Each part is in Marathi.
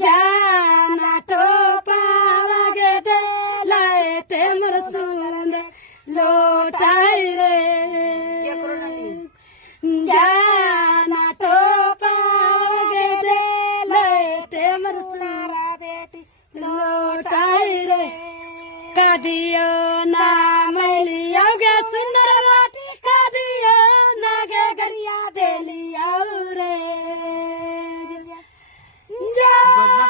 जाना तो पावागे दे लाए ते मरसूंद लोटाई रे जाना तो पावागे दे लाए ते मरसूंदा बेटी लोटाई रे कादियो ना मैलिया गे सुंदर वाटी कादियो ना गे गरिया देलिया रे जाना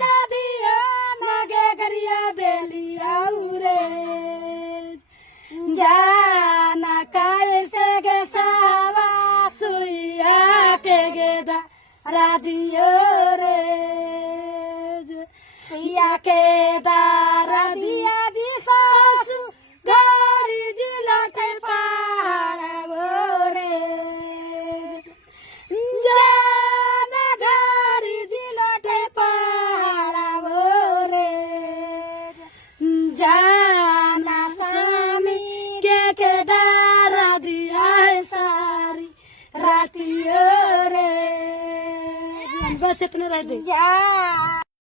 कादियो ना गे गरिया देलिया रे जाना कैसे गे सावा सुइया के गेदा रादियो रे सुइया के दारा दिया दी सासु गाड़ी जिलाते पाड़ो रे जाना गाड़ी जिलाते पाड़ो रे जाना स्वामी के दारा दिया है सारी रातियों रे बस इतना रह दे जा।